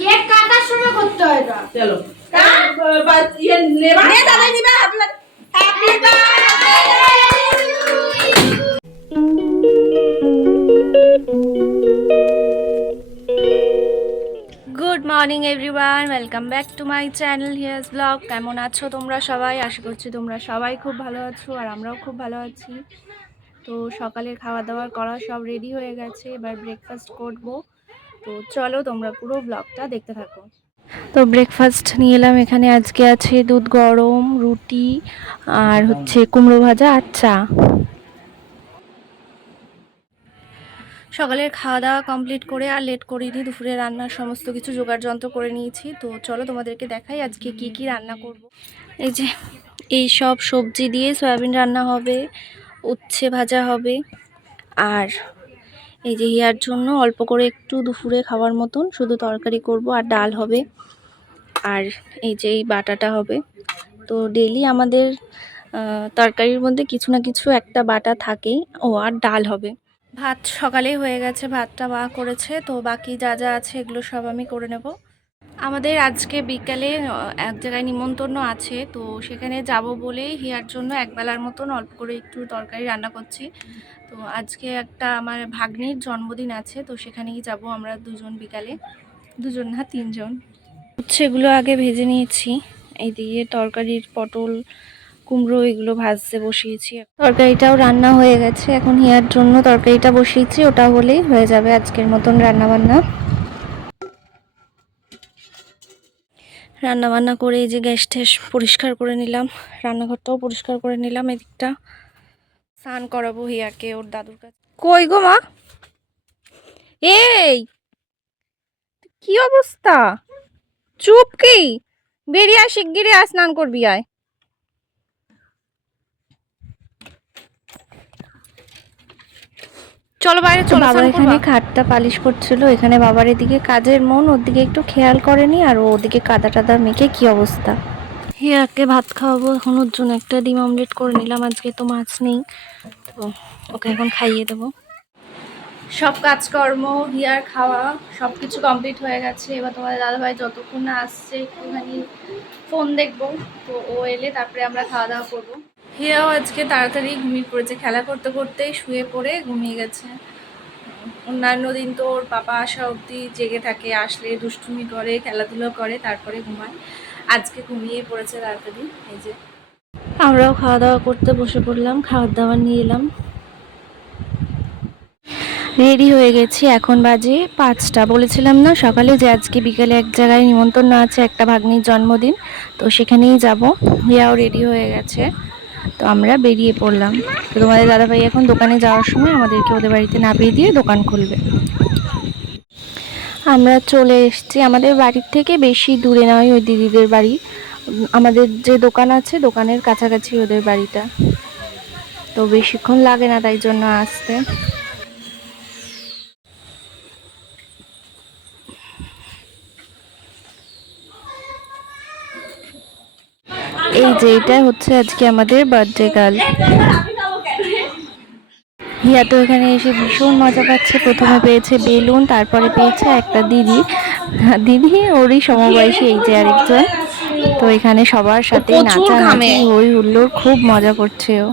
Cake কাটার সময় করতে হয় না। চলো ये लेवा ले दादा निबा happy birthday. Good morning everyone, welcome back to my channel here's blog. কেমন আছো তোমরা সবাই? আশা করছি তোমরা সবাই খুব ভালো আছো, আর আমরাও খুব ভালো আছি। তো সকালের খাওয়া দাওয়া করা সব রেডি হয়ে গেছে, এবার ব্রেকফাস্ট করব। তো চলো তোমরা পুরো ব্লগটা দেখতে থাকো। তো ব্রেকফাস্ট নিয়ে এলাম, এখানে আজকে আছে দুধ গরম, রুটি আর হচ্ছে কুমড়ো ভাজা আর চা। সকালের খাওয়া দাওয়া কমপ্লিট করে আর লেট করিনি, দুপুরে রান্নার সমস্ত কিছু জোগাড় যন্ত্র করে নিয়েছি। তো চলো তোমাদেরকে দেখাই আজকে কি কি রান্না করব। এই যে এই সব সবজি দিয়ে সয়াবিন রান্না হবে, উচ্ছে ভাজা হবে, আর এই যে ইয়ার জন্য অল্প করে একটু দুপুরে খাওয়ার মতন শুধু তরকারি করব, আর ডাল হবে। আর এই যে এই বাটাটা হবে। তো ডেইলি আমাদের তরকারির মধ্যে কিছু না কিছু একটা বাটা থাকেই। ও আর ডাল হবে। ভাত সকালেই হয়ে গেছে, ভাতটা মা করেছে। তো বাকি যা যা আছে এগুলো সব আমি করে নেব। আমাদের আজকে বিকালে এক জায়গায় নিমন্ত্রণ আছে, তো সেখানে যাব বলে হিয়ার জন্য একবেলার মতন অল্প করে একটু তরকারি রান্না করছি। তো আজকে একটা আমার ভাগ্নির জন্মদিন আছে, তো সেখানেই যাব আমরা দুজন বিকালে, দুজন না তিনজন। সেগুলো আগে ভেজে নিয়েছি। এই দিয়ে তরকারির পটল কুমড়ো এগুলো ভাজতে বসিয়েছি। তরকারিটাও রান্না হয়ে গেছে, এখন হিয়ার জন্য তরকারিটা বসিয়েছি, ওটা হলেই হয়ে যাবে আজকের মতন রান্নাবান্না। রান্নাবান্না করে এই যে গ্যাস ট্যাস পরিষ্কার করে নিলাম, রান্নাঘরটাও পরিষ্কার করে নিলাম। এদিকটা স্নান করাবো হিয়াকে ওর দাদুর কাছে। কই গো মা, এই কি অবস্থা? চুপ কি? বেরিয়ে আয়, শিগগিরই আয়, স্নান করবি আয়। চলো বাইরে চলো। বাবা এখানে খাটটা পালিশ করছিল, এখানে বাবার এদিকে কাজের মন, ওর দিকে একটু খেয়াল করেনি, আর ওদিকে কাদা টাদা মেখে কি অবস্থা। হিয়াকে ভাত খাওয়াবো, এখন ওর জন্য একটা ডিম অমলেট করে নিলাম, আজকে তো মাছ নেই, তো ওকে এখন খাইয়ে দেবো। সব কাজকর্ম হিয়ার খাওয়া সব কিছু কমপ্লিট হয়ে গেছে। এবার তোমাদের দাদাভাই যতক্ষণ না আসছে একটুখানি ফোন দেখবো, তো ও এলে তারপরে আমরা খাওয়া দাওয়া করবো। হিয়াও আজকে তাড়াতাড়ি ঘুমিয়ে পড়েছে, খেলা করতে করতেই শুয়ে পড়ে ঘুমিয়ে গেছে। অন্যান্য দিন তো ওর পাপা আসা অবধি জেগে থাকে, আসলে দুষ্টুমি করে, খেলাধুলো করে, তারপরে ঘুমায়। আজকে ঘুমিয়ে পড়েছে তাড়াতাড়ি। এই যে আমরাও খাওয়া দাওয়া করতে বসে পড়লাম, খাবার দাবার নিয়ে এলাম। রেডি হয়ে গেছি, এখন বাজে 5টা। বলেছিলাম না সকালে যে আজকে বিকেলে এক জায়গায় নিমন্ত্রণ আছে, একটা ভাগ্নির জন্মদিন, তো সেখানেই যাব। হিয়াও রেডি হয়ে গেছে, তো আমরা বেরিয়ে পড়লাম। তো তোমাদের দাদাভাই এখন দোকানে যাওয়ার সময় আমাদেরকে ওদের বাড়িতে নামিয়ে দিয়ে দোকান খুলবে। আমরা চলে এসেছি, আমাদের বাড়ির থেকে বেশি দূরে নয় ওই দিদিদের বাড়ি। আমাদের যে দোকান আছে দোকানের কাছাকাছি ওদের বাড়িটা, তো বেশিক্ষণ লাগে না তাই জন্য আসতে। এই যে এটা হচ্ছে আজকে আমাদের বার্থডে গার্ল। হিয়া তো এখানে এসে ভীষণ মজা পাচ্ছে। প্রথমে পেয়েছে বেলুন, তারপরে পেয়েছে একটা দিদি, দিদি ওরই সমবয়সী, এই যে আরেকজন। তো এখানে সবার সাথে নাচানাচি হই হুল্লোড়, খুব মজা করছে ও।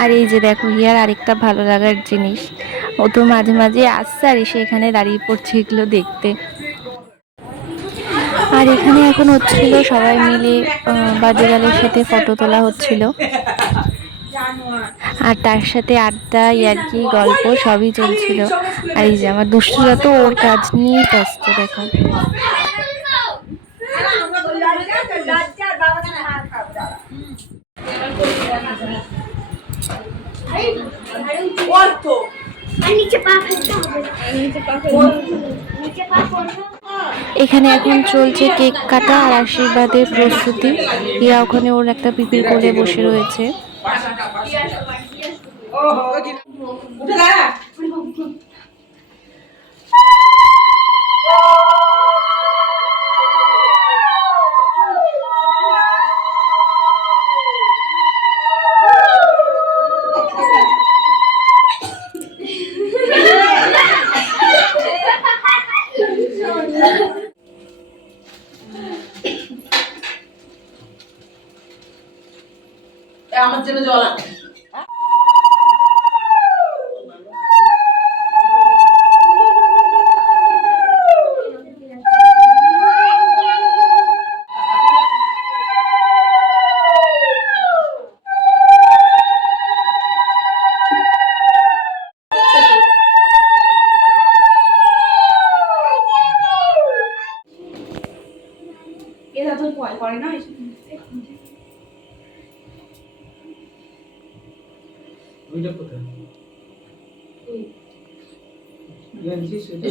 আর এই যে দেখো হিয়ার আরেকটা ভালো লাগার জিনিস, ও তো মাঝে মাঝে আসছে আর এসে এখানে দাঁড়িয়ে পড়ছে এগুলো দেখতে। আর এখানে এখন হচ্ছিল সবাই মিলে বাজেগালের সাথে ফটো তোলা হচ্ছিল, আর তার সাথে আড্ডা, ইয়ার্কি, গল্প সবই চলছিল। আর এই যে আমার দুষ্টুরা তো ওর কাজ নিয়েই ব্যস্ত, দেখো। এখানে এখন চলছে কেক কাটা আর আশীর্বাদের প্রস্তুতি। ইয়া ওখানে ওর একটা পিপির কোলে বসে রয়েছে। আমার জন্য জল আনে। এরা তো ভয় করে না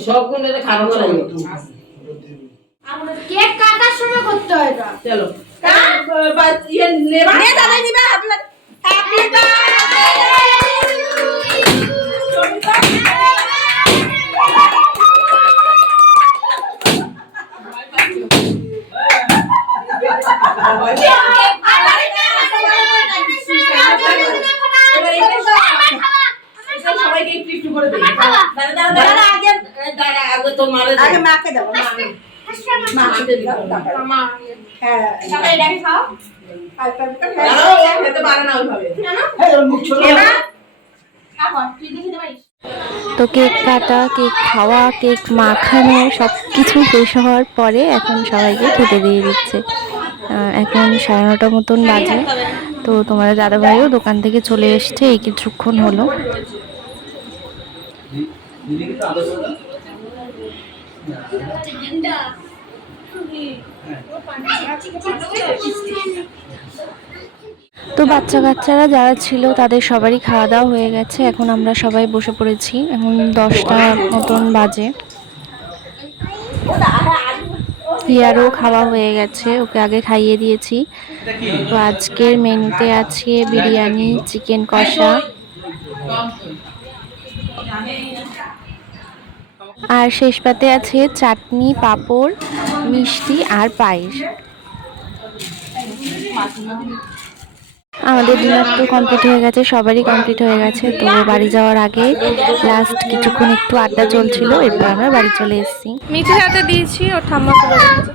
সবগুলো খারাপ লাগে। কেক কাটার সময় করতে হয় এটা। চলো দাদা নিবা আপনার হ্যাপি সবাইকে একটু একটু করে দিই। দাদা আগে তোমার আগে মাকে দাও। মাকে দিও মা। হ্যাঁ সবাই এটাকে খাও। হালকা হালকা খেতে পারে না ওইভাবে। এই মুখ ছোট না। আপন তুই দেখে দে ভাই। তো কেক কাটা, কেক খাওয়া, কেক মাখানো সব কিছু শেষ হওয়ার পরে এখন সবাইকে খেতে দিয়ে দিচ্ছে। এখন 9:30 মতন বাজে। তো তোমাদের দাদাভাইও দোকান থেকে চলে এসছে এই কিছুক্ষণ হলো। তো বাচ্চা কাচ্চারা যারা ছিল তাদের সবারই খাওয়া দাওয়া হয়ে গেছে। এখন আমরা সবাই বসে পড়েছি। এখন 10টা মতন বাজে। হিয়ারও খাওয়া হয়ে গেছে, ওকে আগে খাইয়ে দিয়েছি। তো আজকের মেনুতে আছে বিরিয়ানি, চিকেন কষা, আর শেষ পাতে আছে চাটনি, পাঁপড়, মিষ্টি আর পায়েস। আমাদের ডিনার তো কমপ্লিট হয়ে গেছে, সবারই কমপ্লিট হয়ে গেছে। তো বাড়ি যাওয়ার আগে লাস্ট কিছুক্ষণ একটু আড্ডা চলছিল, এরপর আমরা বাড়ি চলে এসেছি। মিঠির হাতে দিয়েছি, ওর ঠাম্মা করে দিয়েছে।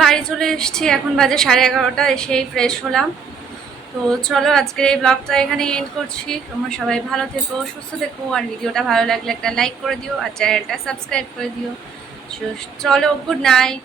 বাড়ি চলে এসেছি, এখন বাজে 11:30। এসেই ফ্রেশ হলাম। তো চলো আজকের এই ব্লগটা এখানে এন্ড করছি। তোমরা সবাই ভালো থেকো, সুস্থ থেকো, আর ভিডিওটা ভালো লাগলে একটা লাইক করে দিও আর চ্যানেলটা সাবস্ক্রাইব করে দিও। চলো, গুড নাইট।